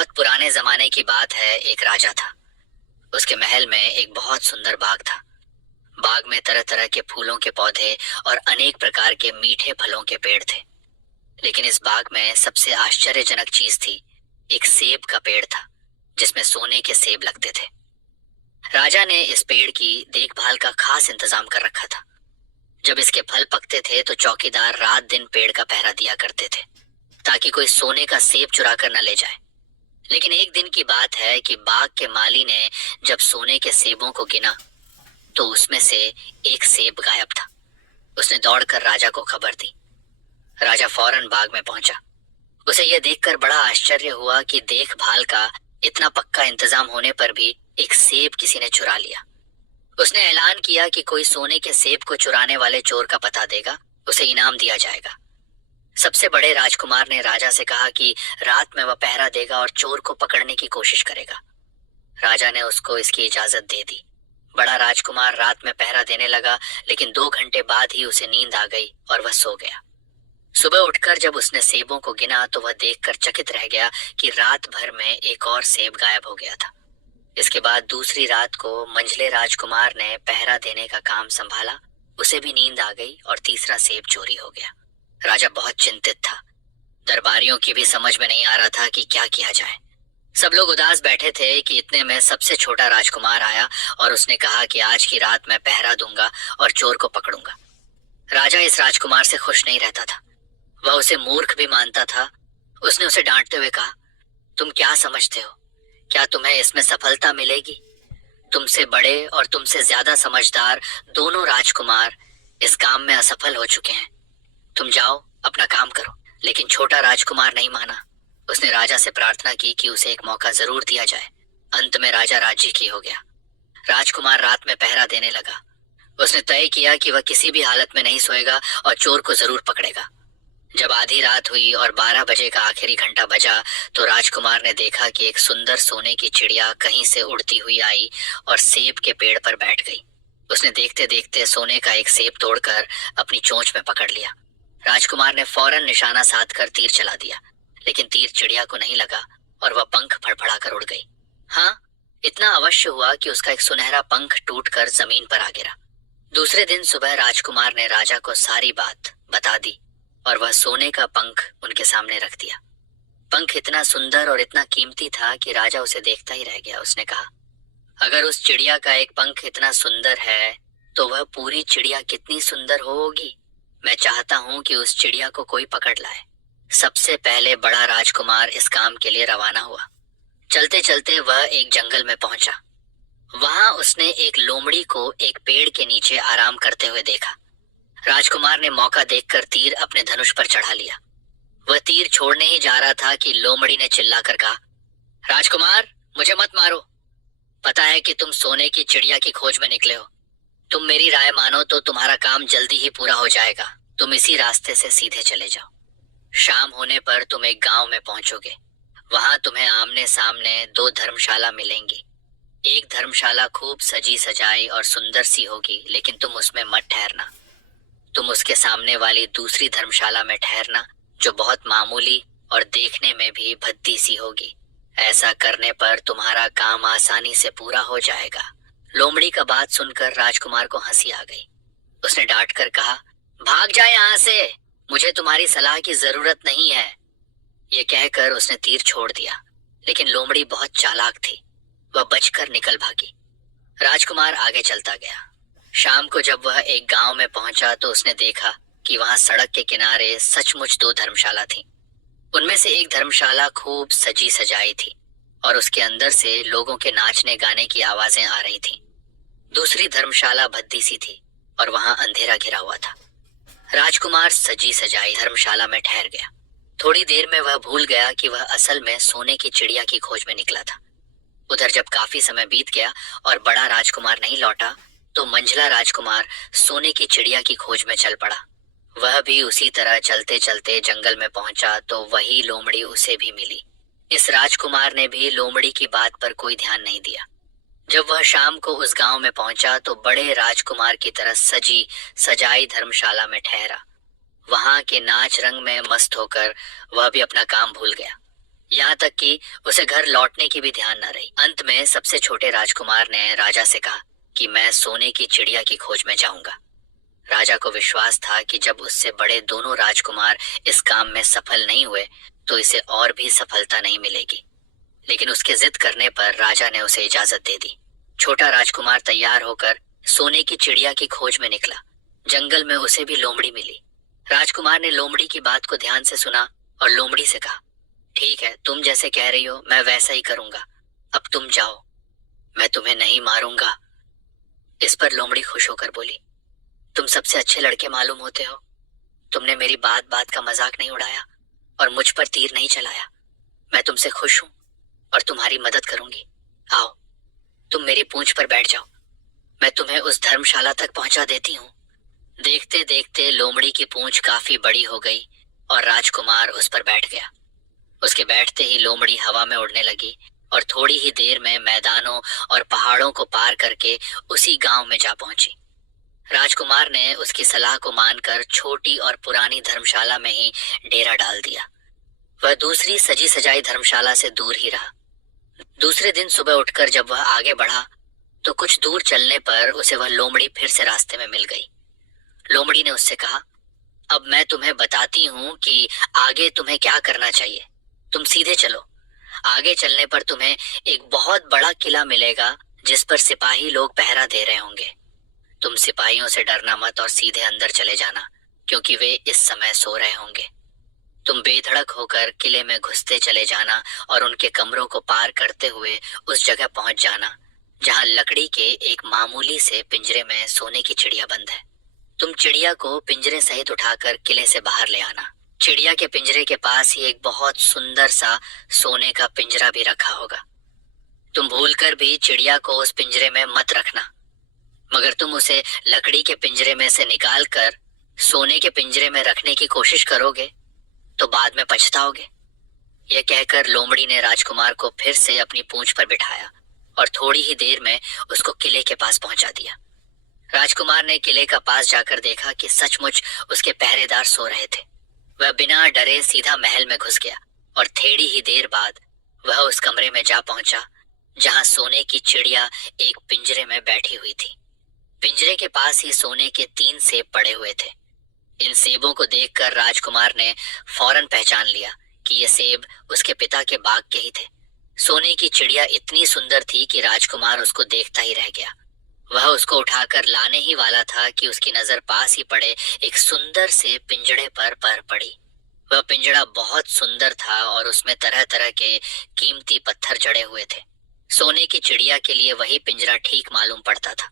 बहुत पुराने जमाने की बात है। एक राजा था। उसके महल में एक बहुत सुंदर बाग था। बाग में तरह तरह के फूलों के पौधे और अनेक प्रकार के मीठे फलों के पेड़ थे। लेकिन इस बाग में सबसे आश्चर्यजनक चीज थी। एक सेब का पेड़ था जिसमें सोने के सेब लगते थे। राजा ने इस पेड़ की देखभाल का खास इंतजाम कर रखा था। जब इसके फल पकते थे तो चौकीदार रात दिन पेड़ का पहरा दिया करते थे ताकि कोई सोने का सेब चुरा कर न ले जाए। लेकिन एक दिन की बात है कि बाग के माली ने जब सोने के सेबों को गिना तो उसमें से एक सेब गायब था। उसने दौड़कर राजा को खबर दी। राजा फौरन बाग में पहुंचा। उसे यह देखकर बड़ा आश्चर्य हुआ कि देखभाल का इतना पक्का इंतजाम होने पर भी एक सेब किसी ने चुरा लिया। उसने ऐलान किया कि कोई सोने के सेब को चुराने वाले चोर का पता देगा, उसे इनाम दिया जाएगा। सबसे बड़े राजकुमार ने राजा से कहा कि रात में वह पहरा देगा और चोर को पकड़ने की कोशिश करेगा। राजा ने उसको इसकी इजाजत दे दी। बड़ा राजकुमार रात में पहरा देने लगा, लेकिन 2 घंटे बाद ही उसे नींद आ गई और वह सो गया। सुबह उठकर जब उसने सेबों को गिना तो वह देखकर चकित रह गया कि रात भर में एक और सेब गायब हो गया था। इसके बाद दूसरी रात को मंझले राजकुमार ने पहरा देने का काम संभाला। उसे भी नींद आ गई और तीसरा सेब चोरी हो गया। राजा बहुत चिंतित था। दरबारियों की भी समझ में नहीं आ रहा था कि क्या किया जाए। सब लोग उदास बैठे थे कि इतने में सबसे छोटा राजकुमार आया और उसने कहा कि आज की रात मैं पहरा दूंगा और चोर को पकड़ूंगा। राजा इस राजकुमार से खुश नहीं रहता था। वह उसे मूर्ख भी मानता था। उसने उसे डांटते हुए कहा, तुम क्या समझते हो? क्या तुम्हें इसमें सफलता मिलेगी? तुमसे बड़े और तुमसे ज्यादा समझदार दोनों राजकुमार इस काम में असफल हो चुके हैं। तुम जाओ, अपना काम करो। लेकिन छोटा राजकुमार नहीं माना। उसने राजा से प्रार्थना की कि उसे एक मौका जरूर दिया जाए। अंत में राजा राजी की हो गया। राजकुमार रात में पहरा देने लगा। उसने तय किया कि वह किसी भी हालत में नहीं सोएगा और चोर को जरूर पकड़ेगा। जब आधी रात हुई और 12 बजे का आखिरी घंटा बजा तो राजकुमार ने देखा कि एक सुंदर सोने की चिड़िया कहीं से उड़ती हुई आई और सेब के पेड़ पर बैठ गई। उसने देखते देखते सोने का एक सेब तोड़कर अपनी चोंच में पकड़ लिया। राजकुमार ने फौरन निशाना साध कर तीर चला दिया, लेकिन तीर चिड़िया को नहीं लगा और वह पंख फड़फड़ाकर उड़ गई। हाँ, इतना अवश्य हुआ कि उसका एक सुनहरा पंख टूटकर जमीन पर आ गिरा। दूसरे दिन सुबह राजकुमार ने राजा को सारी बात बता दी और वह सोने का पंख उनके सामने रख दिया। पंख इतना सुंदर और इतना कीमती था कि राजा उसे देखता ही रह गया। उसने कहा, अगर उस चिड़िया का एक पंख इतना सुंदर है तो वह पूरी चिड़िया कितनी सुंदर होगी। मैं चाहता हूं कि उस चिड़िया को कोई पकड़ लाए। सबसे पहले बड़ा राजकुमार इस काम के लिए रवाना हुआ। चलते चलते वह एक जंगल में पहुंचा। वहां उसने एक लोमड़ी को एक पेड़ के नीचे आराम करते हुए देखा। राजकुमार ने मौका देखकर तीर अपने धनुष पर चढ़ा लिया। वह तीर छोड़ने ही जा रहा था कि लोमड़ी ने चिल्लाकर कहा, राजकुमार, मुझे मत मारो। पता है कि तुम सोने की चिड़िया की खोज में निकले हो। तुम मेरी राय मानो तो तुम्हारा काम जल्दी ही पूरा हो जाएगा। तुम इसी रास्ते से सीधे चले जाओ। शाम होने पर तुम एक गांव में पहुंचोगे। वहां तुम्हें आमने सामने 2 धर्मशाला मिलेंगी। एक धर्मशाला खूब सजी सजाई और सुंदर सी होगी, लेकिन तुम उसमें मत ठहरना। तुम उसके सामने वाली दूसरी धर्मशाला में ठहरना, जो बहुत मामूली और देखने में भी भद्दी सी होगी। ऐसा करने पर तुम्हारा काम आसानी से पूरा हो जाएगा। लोमड़ी का बात सुनकर राजकुमार को हंसी आ गई। उसने डांट कर कहा, भाग जाए यहाँ से, मुझे तुम्हारी सलाह की जरूरत नहीं है। ये कहकर उसने तीर छोड़ दिया, लेकिन लोमड़ी बहुत चालाक थी। वह बचकर निकल भागी। राजकुमार आगे चलता गया। शाम को जब वह एक गांव में पहुंचा तो उसने देखा कि वहां सड़क के किनारे सचमुच 2 धर्मशाला थी। उनमें से एक धर्मशाला खूब सजी सजाई थी और उसके अंदर से लोगों के नाचने गाने की आवाजें आ रही थीं। दूसरी धर्मशाला भद्दी सी थी और वहां अंधेरा घिरा हुआ था। राजकुमार सजी सजाई धर्मशाला में ठहर गया। थोड़ी देर में वह भूल गया कि वह असल में सोने की चिड़िया की खोज में निकला था। उधर जब काफी समय बीत गया और बड़ा राजकुमार नहीं लौटा तो मंझला राजकुमार सोने की चिड़िया की खोज में चल पड़ा। वह भी उसी तरह चलते चलते जंगल में पहुंचा तो वही लोमड़ी उसे भी मिली। इस राजकुमार ने भी लोमड़ी की बात पर कोई ध्यान नहीं दिया। जब वह शाम को उस गांव में पहुंचा तो बड़े राजकुमार की तरह सजी सजाई धर्मशाला में ठहरा। वहां के नाच रंग में मस्त होकर वह भी अपना काम भूल गया। यहाँ तक कि उसे घर लौटने की भी ध्यान न रही। अंत में सबसे छोटे राजकुमार ने राजा से कहा कि मैं सोने की चिड़िया की खोज में जाऊंगा। राजा को विश्वास था कि जब उससे बड़े दोनों राजकुमार इस काम में सफल नहीं हुए तो इसे और भी सफलता नहीं मिलेगी। लेकिन उसके जिद करने पर राजा ने उसे इजाजत दे दी। छोटा राजकुमार तैयार होकर सोने की चिड़िया की खोज में निकला। जंगल में उसे भी लोमड़ी मिली। राजकुमार ने लोमड़ी की बात को ध्यान से सुना और लोमड़ी से कहा, ठीक है, तुम जैसे कह रही हो मैं वैसा ही करूंगा। अब तुम जाओ, मैं तुम्हें नहीं मारूंगा। इस पर लोमड़ी खुश होकर बोली, तुम सबसे अच्छे लड़के मालूम होते हो। तुमने मेरी बात बात का मजाक नहीं उड़ाया और मुझ पर तीर नहीं चलाया। मैं तुमसे खुश हूं और तुम्हारी मदद करूंगी। आओ, तुम मेरी पूंछ पर बैठ जाओ, मैं तुम्हें उस धर्मशाला तक पहुंचा देती हूँ। देखते देखते लोमड़ी की पूंछ काफी बड़ी हो गई और राजकुमार उस पर बैठ गया। उसके बैठते ही लोमड़ी हवा में उड़ने लगी और थोड़ी ही देर में मैदानों और पहाड़ों को पार करके उसी गांव में जा पहुंची। राजकुमार ने उसकी सलाह को मानकर छोटी और पुरानी धर्मशाला में ही डेरा डाल दिया। वह दूसरी सजी सजाई धर्मशाला से दूर ही रहा। दूसरे दिन सुबह उठकर जब वह आगे बढ़ा तो कुछ दूर चलने पर उसे वह लोमड़ी फिर से रास्ते में मिल गई। लोमड़ी ने उससे कहा, अब मैं तुम्हें बताती हूँ कि आगे तुम्हें क्या करना चाहिए। तुम सीधे चलो। आगे चलने पर तुम्हें एक बहुत बड़ा किला मिलेगा जिस पर सिपाही लोग पहरा दे रहे होंगे। तुम सिपाहियों से डरना मत और सीधे अंदर चले जाना, क्योंकि वे इस समय सो रहे होंगे। तुम बेधड़क होकर किले में घुसते चले जाना और उनके कमरों को पार करते हुए उस जगह पहुंच जाना जहां लकड़ी के एक मामूली से पिंजरे में सोने की चिड़िया बंद है। तुम चिड़िया को पिंजरे सहित उठाकर किले से बाहर ले आना। चिड़िया के पिंजरे के पास ही एक बहुत सुंदर सा सोने का पिंजरा भी रखा होगा। तुम भूलकर भी चिड़िया को उस पिंजरे में मत रखना, मगर तुम उसे लकड़ी के पिंजरे में से निकाल कर सोने के पिंजरे में रखने की कोशिश करोगे तो बाद में पछताओगे। यह कहकर लोमड़ी ने राजकुमार को फिर से अपनी पूंछ पर बिठाया और थोड़ी ही देर में उसको किले के पास पहुंचा दिया। राजकुमार ने किले का पास जाकर देखा कि सचमुच उसके पहरेदार सो रहे थे। वह बिना डरे सीधा महल में घुस गया और थोड़ी ही देर बाद वह उस कमरे में जा पहुंचा जहां सोने की चिड़िया एक पिंजरे में बैठी हुई थी। पिंजरे के पास ही सोने के 3 सेब पड़े हुए थे। इन सेबों को देखकर राजकुमार ने फौरन पहचान लिया कि ये सेब उसके पिता के बाग के ही थे। सोने की चिड़िया इतनी सुंदर थी कि राजकुमार उसको देखता ही रह गया। वह उसको उठाकर लाने ही वाला था कि उसकी नजर पास ही पड़े एक सुंदर से पिंजड़े पर पड़ी। वह पिंजड़ा बहुत सुंदर था और उसमें तरह तरह के कीमती पत्थर जड़े हुए थे। सोने की चिड़िया के लिए वही पिंजरा ठीक मालूम पड़ता था।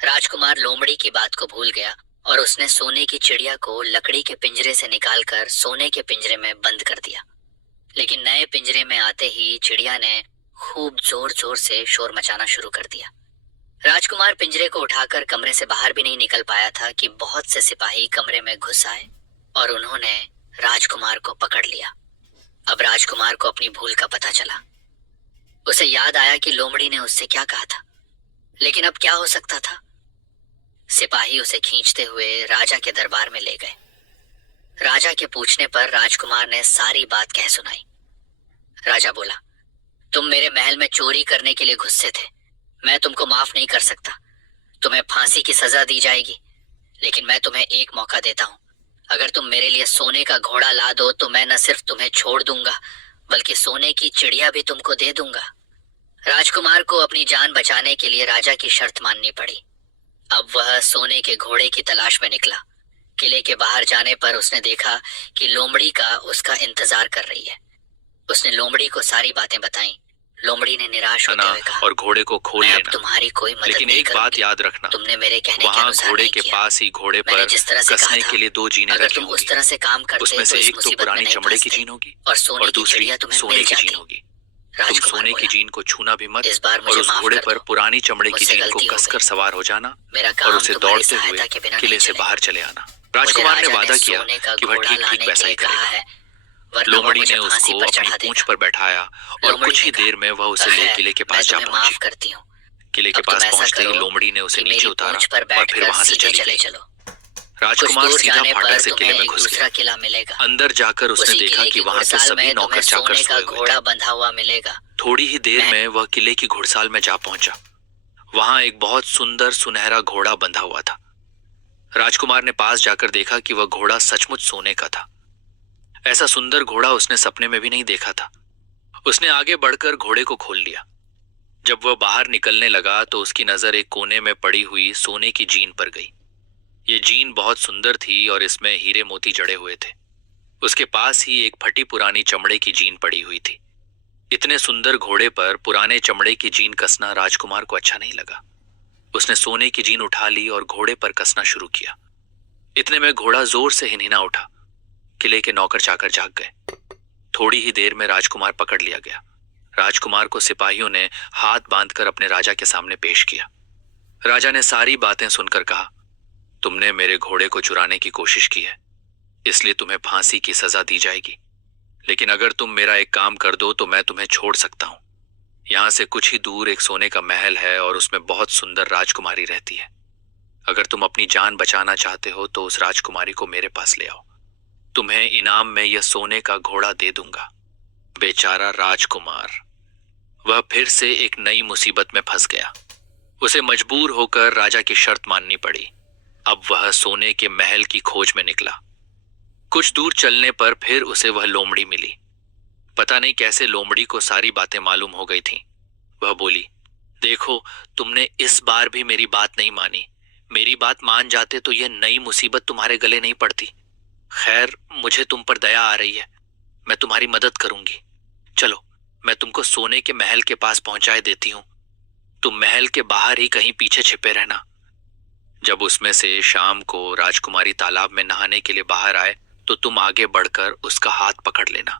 राजकुमार लोमड़ी की बात को भूल गया और उसने सोने की चिड़िया को लकड़ी के पिंजरे से निकालकर सोने के पिंजरे में बंद कर दिया। लेकिन नए पिंजरे में आते ही चिड़िया ने खूब जोर जोर से शोर मचाना शुरू कर दिया। राजकुमार पिंजरे को उठाकर कमरे से बाहर भी नहीं निकल पाया था कि बहुत से सिपाही कमरे में घुस आए और उन्होंने राजकुमार को पकड़ लिया। अब राजकुमार को अपनी भूल का पता चला। उसे याद आया कि लोमड़ी ने उससे क्या कहा था, लेकिन अब क्या हो सकता था। सिपाही उसे खींचते हुए राजा के दरबार में ले गए। राजा के पूछने पर राजकुमार ने सारी बात कह सुनाई। राजा बोला, तुम मेरे महल में चोरी करने के लिए गुस्से थे। मैं तुमको माफ नहीं कर सकता। तुम्हें फांसी की सजा दी जाएगी, लेकिन मैं तुम्हें एक मौका देता हूँ। अगर तुम मेरे लिए सोने का घोड़ा ला दो तो मैं न सिर्फ तुम्हें छोड़ दूंगा बल्कि सोने की चिड़िया भी तुमको दे दूंगा। राजकुमार को अपनी जान बचाने के लिए राजा की शर्त माननी पड़ी। अब वह सोने के घोड़े की तलाश में निकला। किले के बाहर जाने पर उसने देखा कि लोमड़ी का उसका इंतजार कर रही है। उसने लोमड़ी को सारी बातें बताई। लोमड़ी ने निराश होते हुए कहा, और घोड़े को खोल लेना, तुम्हारी कोई मदद लेकिन नहीं एक बात याद रखना, तुमने मेरे कहने के वहाँ अनुसार घोड़े नहीं के किया। पास ही घोड़े पर मैंने जिस तरह से कसने कहा था, के लिए 2 जीनें अगर रखी तुम होंगी। उस तरह से काम करते उसमें से तो इस एक तो मुसीबत में पुरानी नहीं चमड़े की फंसते जीन होगी और दूसरी सोने की जीन होगी। तुम सोने की जीन को छूना भी मत इस बार और मुझे उस माफ घोड़े कर पर दो। पुरानी चमड़े की मुझसे जीन को गलती हो कसकर गई। सवार हो जाना मेरा और काम उसे तुम्हारी दौड़ते हुए सहायता के बिना किले नहीं से चलेगा। बाहर चले आना। मुझे राजकुमार ने राजा वादा किया सोने का कि वह घोड़ा ठीक ठीक लाने वैसा के ही लिए कहा करेगा। है, वरना वह लोमड़ी मुझे ने फांसी उसको पर अपनी चढ़ा पूंछ देगा। पर बैठाया और लोमड़ी कुछ ही ने कहा, देर में वह उसे ले किले के मैं पास जा तुम्हें माफ पहुंची। करती हूँ। किले के अब तुम पास ऐसा पहुंचते ही करो लोमड़ी ने उसे कि नीचे मेरी उतारा पूंछ पर और फिर बैठकर वहां से सीधे चली चले गई। चलो। राजकुमार दूर सीधा जाने फाटक पर से तुम्हें किले में एक घुस दूसरा गया। किला मिलेगा। अंदर जाकर उसने उसी देखा किले कि की वहां के घुड़साल सभी में नौकर तुम्हें चाकर सोने का सोए हुए थे। घोड़ा बंधा हुआ मिलेगा। थोड़ी ही देर में वह किले की घुड़साल में जा पहुंचा। वहां एक बहुत सुंदर सुनहरा घोड़ा बंधा हुआ था। राजकुमार ने पास जाकर देखा कि वह घोड़ा सचमुच सोने का था। ऐसा सुंदर घोड़ा उसने सपने में भी नहीं देखा था। उसने आगे बढ़कर घोड़े को खोल लिया। जब वह बाहर निकलने लगा तो उसकी नजर एक कोने में पड़ी हुई सोने की जीन पर गई। ये जीन बहुत सुंदर थी और इसमें हीरे मोती जड़े हुए थे। उसके पास ही एक फटी पुरानी चमड़े की जीन पड़ी हुई थी। इतने सुंदर घोड़े पर पुराने चमड़े की जीन कसना राजकुमार को अच्छा नहीं लगा। उसने सोने की जीन उठा ली और घोड़े पर कसना शुरू किया। इतने में घोड़ा जोर से हिनहिना उठा। किले के नौकर चाकर जाग गए। थोड़ी ही देर में राजकुमार पकड़ लिया गया। राजकुमार को सिपाहियों ने हाथ बांधकर अपने राजा के सामने पेश किया। राजा ने सारी बातें सुनकर कहा, तुमने मेरे घोड़े को चुराने की कोशिश की है, इसलिए तुम्हें फांसी की सजा दी जाएगी। लेकिन अगर तुम मेरा एक काम कर दो तो मैं तुम्हें छोड़ सकता हूं। यहां से कुछ ही दूर एक सोने का महल है और उसमें बहुत सुंदर राजकुमारी रहती है। अगर तुम अपनी जान बचाना चाहते हो तो उस राजकुमारी को मेरे पास ले आओ। तुम्हें इनाम में यह सोने का घोड़ा दे दूंगा। बेचारा राजकुमार, वह फिर से एक नई मुसीबत में फंस गया। उसे मजबूर होकर राजा की शर्त माननी पड़ी। अब वह सोने के महल की खोज में निकला। कुछ दूर चलने पर फिर उसे वह लोमड़ी मिली। पता नहीं कैसे लोमड़ी को सारी बातें मालूम हो गई थीं। वह बोली, देखो, तुमने इस बार भी मेरी बात नहीं मानी। मेरी बात मान जाते तो यह नई मुसीबत तुम्हारे गले नहीं पड़ती। खैर, मुझे तुम पर दया आ रही है। मैं तुम्हारी मदद करूंगी। चलो, मैं तुमको सोने के महल के पास पहुंचाए देती हूं। तुम महल के बाहर ही कहीं पीछे छिपे रहना। जब उसमें से शाम को राजकुमारी तालाब में नहाने के लिए बाहर आए तो तुम आगे बढ़कर उसका हाथ पकड़ लेना।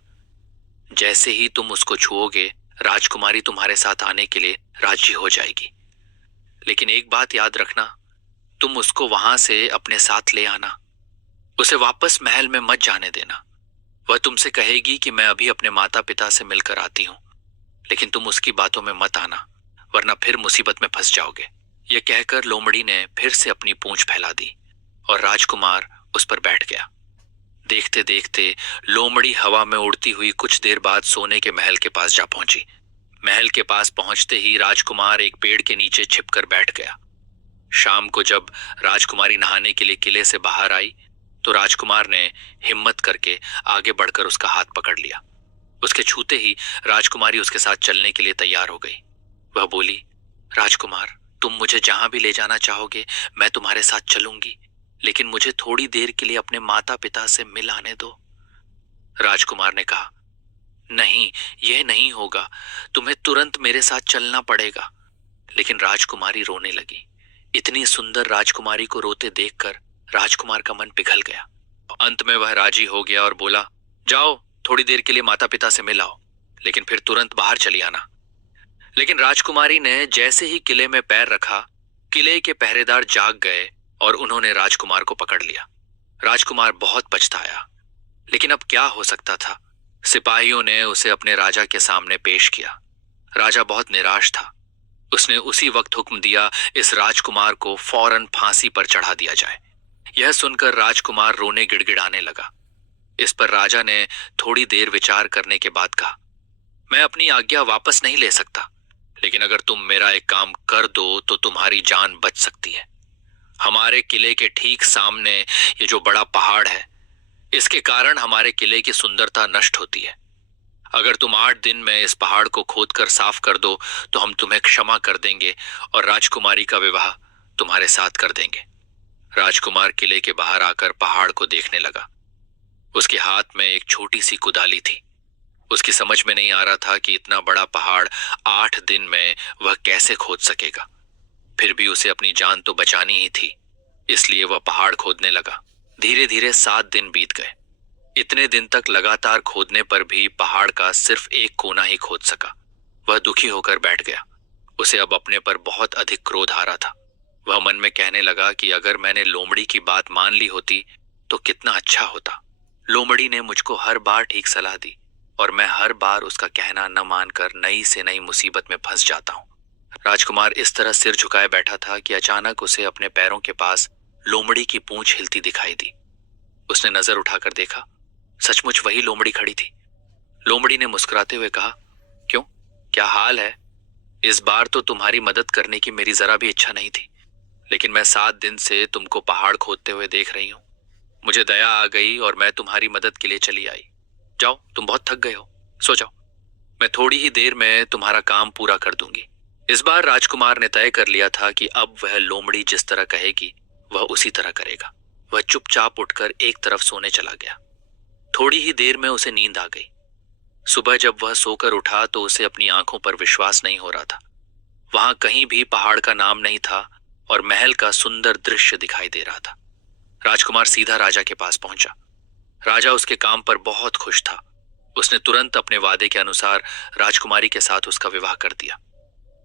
जैसे ही तुम उसको छुओगे, राजकुमारी तुम्हारे साथ आने के लिए राजी हो जाएगी। लेकिन एक बात याद रखना, तुम उसको वहां से अपने साथ ले आना। उसे वापस महल में मत जाने देना। वह तुमसे कहेगी कि मैं अभी अपने माता पिता से मिलकर आती हूं, लेकिन तुम उसकी बातों में मत आना, वरना फिर मुसीबत में फंस जाओगे। यह कहकर लोमड़ी ने फिर से अपनी पूंछ फैला दी और राजकुमार उस पर बैठ गया। देखते देखते लोमड़ी हवा में उड़ती हुई कुछ देर बाद सोने के महल के पास जा पहुंची। महल के पास पहुंचते ही राजकुमार एक पेड़ के नीचे छिपकर बैठ गया। शाम को जब राजकुमारी नहाने के लिए किले से बाहर आई तो राजकुमार ने हिम्मत करके आगे बढ़कर उसका हाथ पकड़ लिया। उसके छूते ही राजकुमारी उसके साथ चलने के लिए तैयार हो गई। वह बोली, राजकुमार, तुम मुझे जहां भी ले जाना चाहोगे मैं तुम्हारे साथ चलूंगी, लेकिन मुझे थोड़ी देर के लिए अपने माता पिता से मिल आने दो। राजकुमार ने कहा, नहीं, यह नहीं होगा। तुम्हें तुरंत मेरे साथ चलना पड़ेगा। लेकिन राजकुमारी रोने लगी। इतनी सुंदर राजकुमारी को रोते देखकर राजकुमार का मन पिघल गया। अंत में वह राजी हो गया और बोला, जाओ, थोड़ी देर के लिए माता पिता से मिल आओ, लेकिन फिर तुरंत बाहर चली आना। लेकिन राजकुमारी ने जैसे ही किले में पैर रखा, किले के पहरेदार जाग गए और उन्होंने राजकुमार को पकड़ लिया। राजकुमार बहुत पछताया, लेकिन अब क्या हो सकता था। सिपाहियों ने उसे अपने राजा के सामने पेश किया। राजा बहुत निराश था। उसने उसी वक्त हुक्म दिया, इस राजकुमार को फौरन फांसी पर चढ़ा दिया जाए। यह सुनकर राजकुमार रोने गिड़गिड़ाने लगा। इस पर राजा ने थोड़ी देर विचार करने के बाद कहा, मैं अपनी आज्ञा वापस नहीं ले सकता, लेकिन अगर तुम मेरा एक काम कर दो तो तुम्हारी जान बच सकती है। हमारे किले के ठीक सामने ये जो बड़ा पहाड़ है, इसके कारण हमारे किले की सुंदरता नष्ट होती है। अगर तुम 8 दिन में इस पहाड़ को खोदकर साफ कर दो तो हम तुम्हें क्षमा कर देंगे और राजकुमारी का विवाह तुम्हारे साथ कर देंगे। राजकुमार किले के बाहर आकर पहाड़ को देखने लगा। उसके हाथ में एक छोटी सी कुदाली थी। उसकी समझ में नहीं आ रहा था कि इतना बड़ा पहाड़ 8 दिन में वह कैसे खोद सकेगा। फिर भी उसे अपनी जान तो बचानी ही थी, इसलिए वह पहाड़ खोदने लगा। धीरे धीरे 7 दिन बीत गए। इतने दिन तक लगातार खोदने पर भी पहाड़ का सिर्फ एक कोना ही खोद सका। वह दुखी होकर बैठ गया। उसे अब अपने पर बहुत अधिक क्रोध आ रहा था। वह मन में कहने लगा कि अगर मैंने लोमड़ी की बात मान ली होती तो कितना अच्छा होता। लोमड़ी ने मुझको हर बार ठीक सलाह दी और मैं हर बार उसका कहना न मानकर नई से नई मुसीबत में फंस जाता हूँ। राजकुमार इस तरह सिर झुकाए बैठा था कि अचानक उसे अपने पैरों के पास लोमड़ी की पूंछ हिलती दिखाई दी। उसने नजर उठाकर देखा, सचमुच वही लोमड़ी खड़ी थी। लोमड़ी ने मुस्कुराते हुए कहा, क्यों, क्या हाल है? इस बार तो तुम्हारी मदद करने की मेरी जरा भी इच्छा नहीं थी, लेकिन मैं 7 दिन से तुमको पहाड़ खोदते हुए देख रही हूं। मुझे दया आ गई और मैं तुम्हारी मदद के लिए चली आई। जाओ, तुम बहुत थक गए हो, सो जाओ। मैं थोड़ी ही देर में तुम्हारा काम पूरा कर दूंगी। इस बार राजकुमार ने तय कर लिया था कि अब वह लोमड़ी जिस तरह कहेगी वह उसी तरह करेगा। वह चुपचाप उठकर एक तरफ सोने चला गया। थोड़ी ही देर में उसे नींद आ गई। सुबह जब वह सोकर उठा तो उसे अपनी आंखों पर विश्वास नहीं हो रहा था। वहां कहीं भी पहाड़ का नाम नहीं था और महल का सुंदर दृश्य दिखाई दे रहा था। राजकुमार सीधा राजा के पास पहुंचा। राजा उसके काम पर बहुत खुश था। उसने तुरंत अपने वादे के अनुसार राजकुमारी के साथ उसका विवाह कर दिया।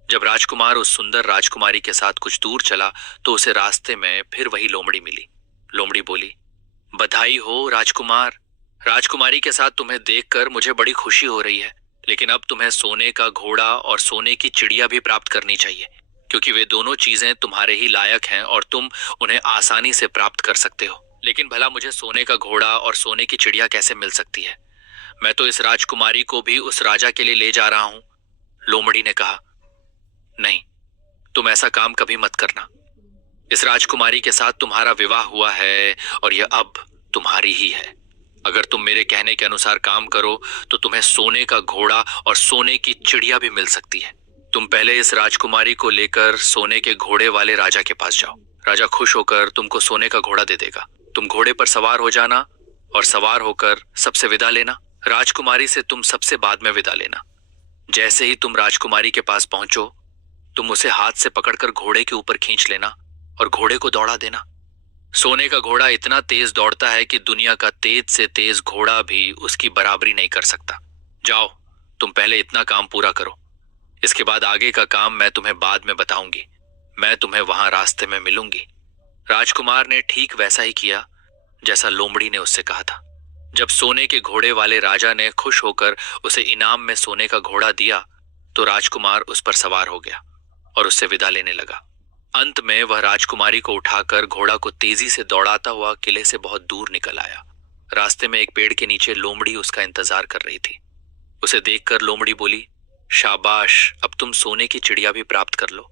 जब राजकुमार उस सुंदर राजकुमारी के साथ कुछ दूर चला तो उसे रास्ते में फिर वही लोमड़ी मिली। लोमड़ी बोली, बधाई हो राजकुमार। राजकुमारी के साथ तुम्हें देखकर मुझे बड़ी खुशी हो रही है, लेकिन अब तुम्हें सोने का घोड़ा और सोने की चिड़िया भी प्राप्त करनी चाहिए, क्योंकि वे दोनों चीजें तुम्हारे ही लायक हैं और तुम उन्हें आसानी से प्राप्त कर सकते हो। लेकिन भला मुझे सोने का घोड़ा और सोने की चिड़िया कैसे मिल सकती है? मैं तो इस राजकुमारी को भी उस राजा के लिए ले जा रहा हूं। लोमड़ी ने कहा, नहीं, तुम ऐसा काम कभी मत करना। इस राजकुमारी के साथ तुम्हारा विवाह हुआ है और यह अब तुम्हारी ही है। अगर तुम मेरे कहने के अनुसार काम करो तो तुम्हें सोने का घोड़ा और सोने की चिड़िया भी मिल सकती है। तुम पहले इस राजकुमारी को लेकर सोने के घोड़े वाले राजा के पास जाओ। राजा खुश होकर तुमको सोने का घोड़ा दे देगा। तुम घोड़े पर सवार हो जाना और सवार होकर सबसे विदा लेना। राजकुमारी से तुम सबसे बाद में विदा लेना। जैसे ही तुम राजकुमारी के पास पहुंचो, तुम उसे हाथ से पकड़कर घोड़े के ऊपर खींच लेना और घोड़े को दौड़ा देना। सोने का घोड़ा इतना तेज दौड़ता है कि दुनिया का तेज से तेज घोड़ा भी उसकी बराबरी नहीं कर सकता। जाओ, तुम पहले इतना काम पूरा करो। इसके बाद आगे का काम मैं तुम्हें बाद में बताऊंगी। मैं तुम्हें वहां रास्ते में मिलूंगी। राजकुमार ने ठीक वैसा ही किया जैसा लोमड़ी ने उससे कहा था। जब सोने के घोड़े वाले राजा ने खुश होकर उसे इनाम में सोने का घोड़ा दिया तो राजकुमार उस पर सवार हो गया और उससे विदा लेने लगा। अंत में वह राजकुमारी को उठाकर घोड़ा को तेजी से दौड़ाता हुआ किले से बहुत दूर निकल आया। रास्ते में एक पेड़ के नीचे लोमड़ी उसका इंतजार कर रही थी। उसे देखकर लोमड़ी बोली, शाबाश, अब तुम सोने की चिड़िया भी प्राप्त कर लो।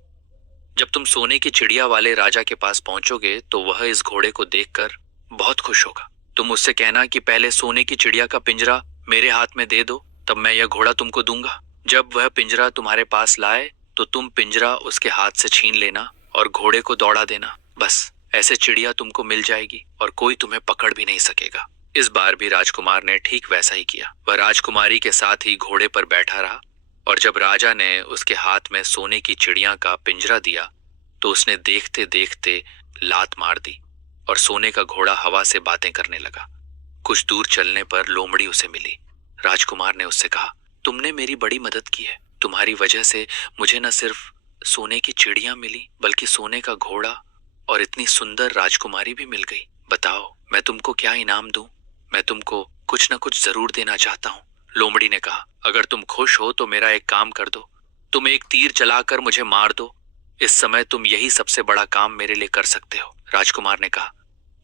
जब तुम सोने की चिड़िया वाले राजा के पास पहुंचोगे तो वह इस घोड़े को देखकर बहुत खुश होगा। तुम उससे कहना कि पहले सोने की चिड़िया का पिंजरा मेरे हाथ में दे दो, तब मैं यह घोड़ा तुमको दूंगा। जब वह पिंजरा तुम्हारे पास लाए तो तुम पिंजरा उसके हाथ से छीन लेना और घोड़े को दौड़ा देना। बस ऐसे चिड़िया तुमको मिल जाएगी और कोई तुम्हें पकड़ भी नहीं सकेगा। इस बार भी राजकुमार ने ठीक वैसा ही किया। वह राजकुमारी के साथ ही घोड़े पर बैठा रहा और जब राजा ने उसके हाथ में सोने की चिड़िया का पिंजरा दिया तो उसने देखते देखते लात मार दी और सोने का घोड़ा हवा से बातें करने लगा। कुछ दूर चलने पर लोमड़ी उसे मिली। राजकुमार ने उससे कहा, तुमने मेरी बड़ी मदद की है। तुम्हारी वजह से मुझे न सिर्फ सोने की चिड़िया मिली बल्कि सोने का घोड़ा और इतनी सुंदर राजकुमारी भी मिल गई। बताओ, मैं तुमको क्या इनाम दूं? मैं तुमको कुछ न कुछ जरूर देना चाहता हूँ। लोमड़ी ने कहा, अगर तुम खुश हो तो मेरा एक काम कर दो। तुम एक तीर चलाकर मुझे मार दो। इस समय तुम यही सबसे बड़ा काम मेरे लिए कर सकते हो। राजकुमार ने कहा,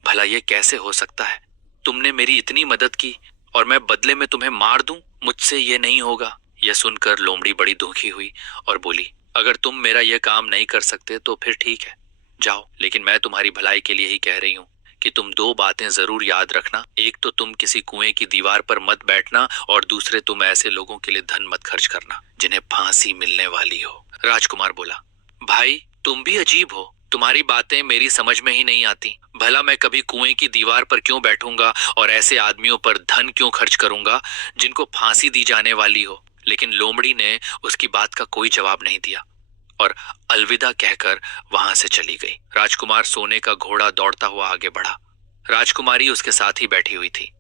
भला ये कैसे हो सकता है? तुमने मेरी इतनी मदद की और मैं बदले में तुम्हें मार दूं? मुझसे ये नहीं होगा। यह सुनकर लोमड़ी बड़ी दुखी हुई और बोली, अगर तुम मेरा यह काम नहीं कर सकते तो फिर ठीक है, जाओ। लेकिन मैं तुम्हारी भलाई के लिए ही कह रही हूँ कि तुम 2 बातें जरूर याद रखना। एक तो तुम किसी कुएं की दीवार पर मत बैठना और दूसरे तुम ऐसे लोगों के लिए धन मत खर्च करना जिन्हें फांसी मिलने वाली हो। राजकुमार बोला, भाई तुम भी अजीब हो। तुम्हारी बातें मेरी समझ में ही नहीं आती। भला मैं कभी कुएं की दीवार पर क्यों बैठूंगा और ऐसे आदमियों पर धन क्यों खर्च करूंगा जिनको फांसी दी जाने वाली हो। लेकिन लोमड़ी ने उसकी बात का कोई जवाब नहीं दिया और अलविदा कहकर वहां से चली गई। राजकुमार सोने का घोड़ा दौड़ता हुआ आगे बढ़ा। राजकुमारी उसके साथ ही बैठी हुई थी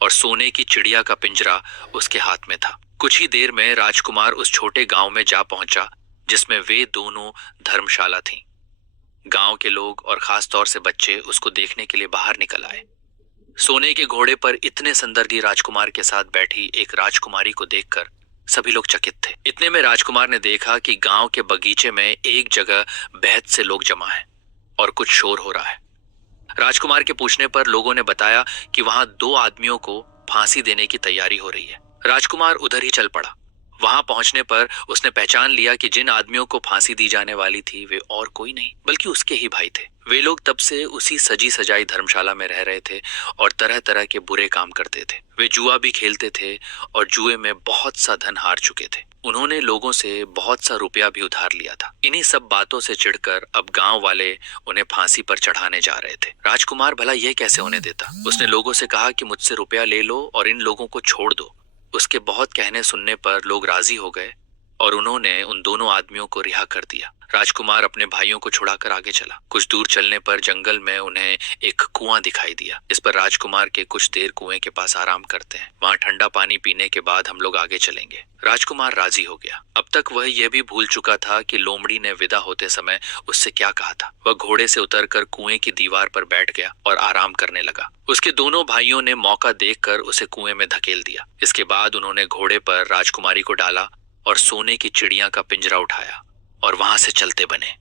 और सोने की चिड़िया का पिंजरा उसके हाथ में था। कुछ ही देर में राजकुमार उस छोटे गांव में जा पहुंचा जिसमें वे दोनों धर्मशाला थी। गांव के लोग और खास तौर से बच्चे उसको देखने के लिए बाहर निकल आए। सोने के घोड़े पर इतने सुंदर राजकुमार के साथ बैठी एक राजकुमारी को देखकर सभी लोग चकित थे। इतने में राजकुमार ने देखा कि गांव के बगीचे में एक जगह बेहद से लोग जमा हैं और कुछ शोर हो रहा है। राजकुमार के पूछने पर लोगों ने बताया कि वहां 2 आदमियों को फांसी देने की तैयारी हो रही है। राजकुमार उधर ही चल पड़ा। वहां पहुंचने पर उसने पहचान लिया कि जिन आदमियों को फांसी दी जाने वाली थी वे और कोई नहीं बल्कि उसके ही भाई थे। वे लोग तब से उसी सजी सजाई धर्मशाला में रह रहे थे और तरह तरह के बुरे काम करते थे। वे जुआ भी खेलते थे और जुए में बहुत सा धन हार चुके थे। उन्होंने लोगों से बहुत सा रुपया भी उधार लिया था। इन्हीं सब बातों से चिढ़कर अब गांव वाले उन्हें फांसी पर चढ़ाने जा रहे थे। राजकुमार भला यह कैसे होने देता। उसने लोगों से कहा कि मुझसे रुपया ले लो और इन लोगों को छोड़ दो। उसके बहुत कहने सुनने पर लोग राजी हो गए और उन्होंने उन दोनों आदमियों को रिहा कर दिया। राजकुमार अपने भाइयों को छुड़ाकर आगे चला। कुछ दूर चलने पर जंगल में उन्हें एक कुआं दिखाई दिया। इस पर राजकुमार के कुछ देर कुएं के पास आराम करते हैं, वहां ठंडा पानी पीने के बाद हम लोग आगे चलेंगे। राजकुमार राजी हो गया। अब तक वह यह भी भूल चुका था कि लोमड़ी ने विदा होते समय उससे क्या कहा था। वह घोड़े से उतरकर कुएं की दीवार पर बैठ गया और आराम करने लगा। उसके दोनों भाइयों ने मौका देखकर उसे कुएं में धकेल दिया। इसके बाद उन्होंने घोड़े पर राजकुमारी को डाला और सोने की चिड़िया का पिंजरा उठाया और वहां से चलते बने।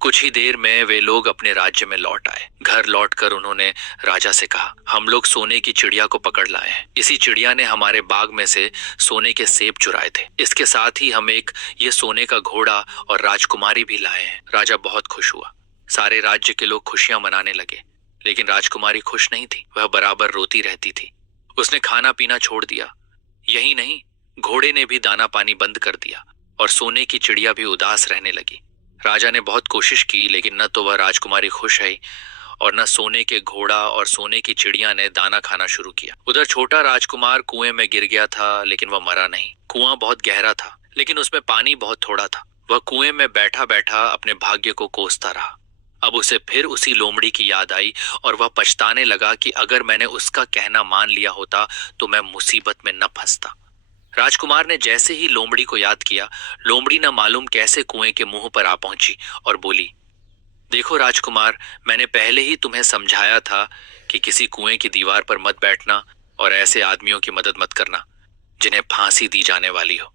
कुछ ही देर में वे लोग अपने राज्य में लौट आए। घर लौटकर उन्होंने राजा से कहा, हम लोग सोने की चिड़िया को पकड़ लाए हैं। इसी चिड़िया ने हमारे बाग में से सोने के सेब चुराए थे। इसके साथ ही हम एक ये सोने का घोड़ा और राजकुमारी भी लाए हैं। राजा बहुत खुश हुआ। सारे राज्य के लोग खुशियां मनाने लगे, लेकिन राजकुमारी खुश नहीं थी। वह बराबर रोती रहती थी। उसने खाना पीना छोड़ दिया। यही नहीं, घोड़े ने भी दाना पानी बंद कर दिया और सोने की चिड़िया भी उदास रहने लगी। राजा ने बहुत कोशिश की, लेकिन न तो वह राजकुमारी खुश आई और न सोने के घोड़ा और सोने की चिड़िया ने दाना खाना शुरू किया। उधर छोटा राजकुमार कुएं में गिर गया था, लेकिन वह मरा नहीं। कुआं बहुत गहरा था, लेकिन उसमें पानी बहुत थोड़ा था। वह कुएं में बैठा बैठा अपने भाग्य को कोसता रहा। अब उसे फिर उसी लोमड़ी की याद आई और वह पछताने लगा कि अगर मैंने उसका कहना मान लिया होता तो मैं मुसीबत में न फंसता। राजकुमार ने जैसे ही लोमड़ी को याद किया, लोमड़ी न मालूम कैसे कुएं के मुंह पर आ पहुंची और बोली, देखो राजकुमार, मैंने पहले ही तुम्हें समझाया था कि किसी कुएं की दीवार पर मत बैठना और ऐसे आदमियों की मदद मत करना जिन्हें फांसी दी जाने वाली हो,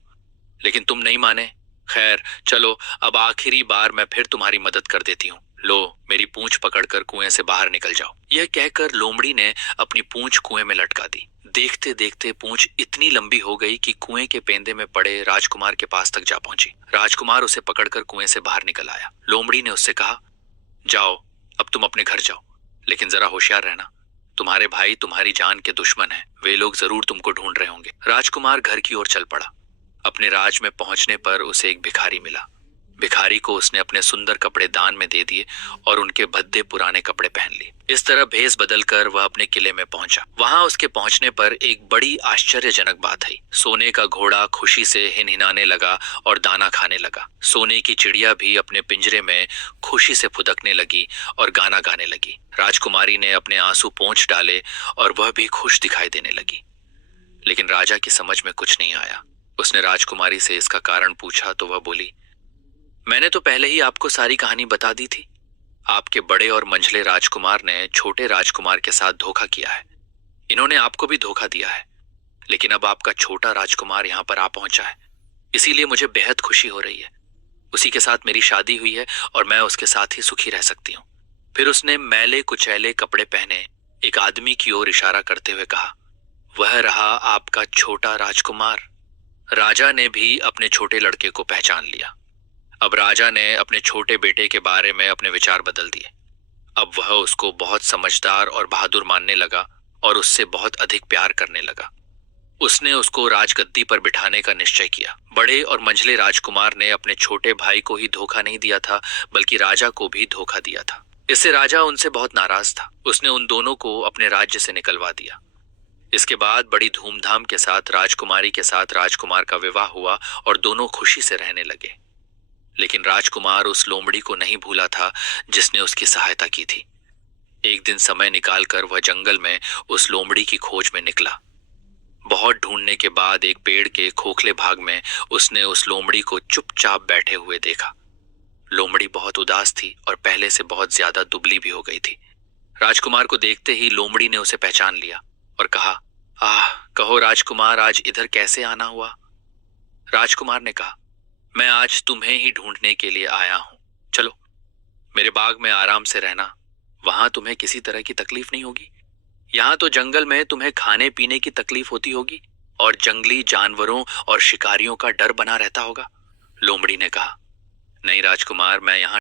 लेकिन तुम नहीं माने। खैर चलो, अब आखिरी बार मैं फिर तुम्हारी मदद कर देती हूँ। लो, मेरी पूंछ पकड़कर कुएं से बाहर निकल जाओ। यह कहकर लोमड़ी ने अपनी पूंछ कुएं में लटका दी। देखते देखते पूंछ इतनी लंबी हो गई कि कुएं के पेंदे में पड़े राजकुमार के पास तक जा पहुंची। राजकुमार उसे पकड़कर कुएं से बाहर निकल आया। लोमड़ी ने उससे कहा, जाओ, अब तुम अपने घर जाओ, लेकिन जरा होशियार रहना। तुम्हारे भाई तुम्हारी जान के दुश्मन हैं। वे लोग जरूर तुमको ढूंढ रहे होंगे। राजकुमार घर की ओर चल पड़ा। अपने राज में पहुंचने पर उसे एक भिखारी मिला। भिखारी को उसने अपने सुंदर कपड़े दान में दे दिए और उनके भद्दे पुराने कपड़े पहन लिए। इस तरह भेष बदलकर वह अपने किले में पहुंचा। वहां उसके पहुंचने पर एक बड़ी आश्चर्यजनक बात आई। सोने का घोड़ा खुशी से हिनहिनाने लगा और दाना खाने लगा। सोने की चिड़िया भी अपने पिंजरे में खुशी से फुदकने लगी और गाना गाने लगी। राजकुमारी ने अपने आंसू पोंछ डाले और वह भी खुश दिखाई देने लगी। लेकिन राजा की समझ में कुछ नहीं आया। उसने राजकुमारी से इसका कारण पूछा तो वह बोली, मैंने तो पहले ही आपको सारी कहानी बता दी थी। आपके बड़े और मंझले राजकुमार ने छोटे राजकुमार के साथ धोखा किया है। इन्होंने आपको भी धोखा दिया है, लेकिन अब आपका छोटा राजकुमार यहाँ पर आ पहुंचा है, इसीलिए मुझे बेहद खुशी हो रही है। उसी के साथ मेरी शादी हुई है और मैं उसके साथ ही सुखी रह सकती हूँ। फिर उसने मैले कुचैले कपड़े पहने एक आदमी की ओर इशारा करते हुए कहा, वह रहा आपका छोटा राजकुमार। राजा ने भी अपने छोटे लड़के को पहचान लिया। अब राजा ने अपने छोटे बेटे के बारे में अपने विचार बदल दिए। अब वह उसको बहुत समझदार और बहादुर मानने लगा और उससे बहुत अधिक प्यार करने लगा। उसने उसको राजगद्दी पर बिठाने का निश्चय किया। बड़े और मंझले राजकुमार ने अपने छोटे भाई को ही धोखा नहीं दिया था, बल्कि राजा को भी धोखा दिया था। इससे राजा उनसे बहुत नाराज था। उसने उन दोनों को अपने राज्य से निकलवा दिया। इसके बाद बड़ी धूमधाम के साथ राजकुमारी के साथ राजकुमार का विवाह हुआ और दोनों खुशी से रहने लगे। लेकिन राजकुमार उस लोमड़ी को नहीं भूला था जिसने उसकी सहायता की थी। एक दिन समय निकालकर वह जंगल में उस लोमड़ी की खोज में निकला। बहुत ढूंढने के बाद एक पेड़ के खोखले भाग में उसने उस लोमड़ी को चुपचाप बैठे हुए देखा। लोमड़ी बहुत उदास थी और पहले से बहुत ज्यादा दुबली भी हो गई थी। राजकुमार को देखते ही लोमड़ी ने उसे पहचान लिया और कहा, आह, कहो राजकुमार, आज इधर कैसे आना हुआ? राजकुमार ने कहा, मैं आज तुम्हें ही ढूंढने के लिए आया हूं। चलो, मेरे बाग में आराम से रहना। वहां तुम्हें किसी तरह की तकलीफ नहीं होगी। यहाँ तो जंगल में तुम्हें खाने पीने की तकलीफ होती होगी और जंगली जानवरों और शिकारियों का डर बना रहता होगा। लोमड़ी ने कहा, नहीं राजकुमार, मैं यहाँ